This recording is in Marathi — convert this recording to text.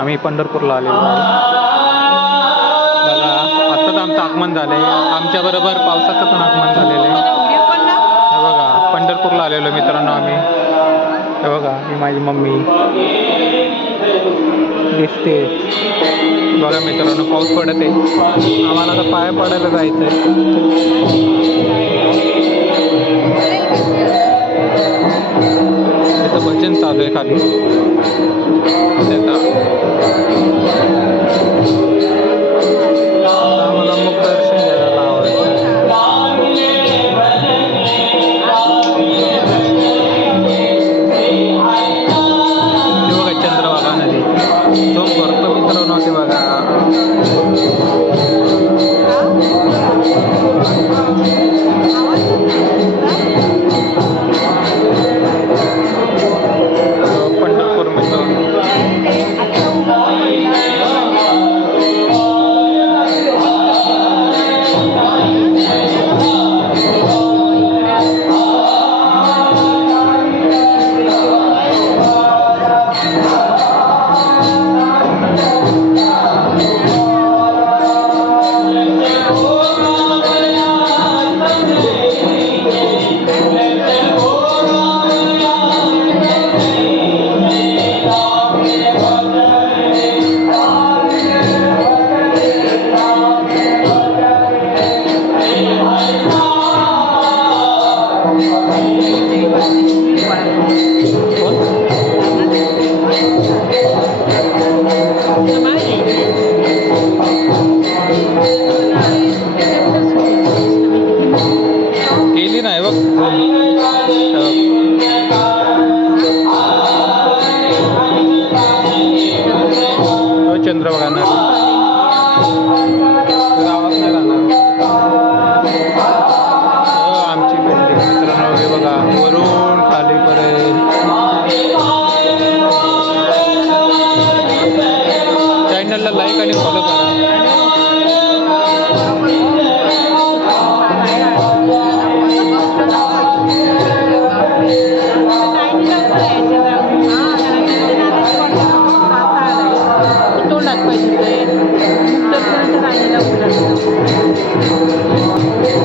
आम्ही पंढरपूरला आलेलो आहे. बघा आत्ताच आमचं आगमन झालं आहे. आमच्याबरोबर पावसाचं पण आगमन झालेलं आहे. हे बघा पंढरपूरला आलेलो मित्रांनो आम्ही. हे बघा ही माझी मम्मी दिसते. बघा मित्रांनो पाऊस पडत आहे. आम्हाला आता पाया पडायला जायचं आहे. इथं भजन चालू आहे खाली. आम्हाला मग दर्शन घ्यायला आवडतं. ते बघा चंद्रभागा नदी झोम करतो मित्रांनो. ते बघा पंढरपूर मित्रांनो. गेली नाही बघ. चंद्रभागा नदी गावात नाही राहणार. आमची बिल्डिंग मित्रांनो. हे बघा वरून खालीपर्यंत. चॅनलला लाईक आणि फॉलो करा.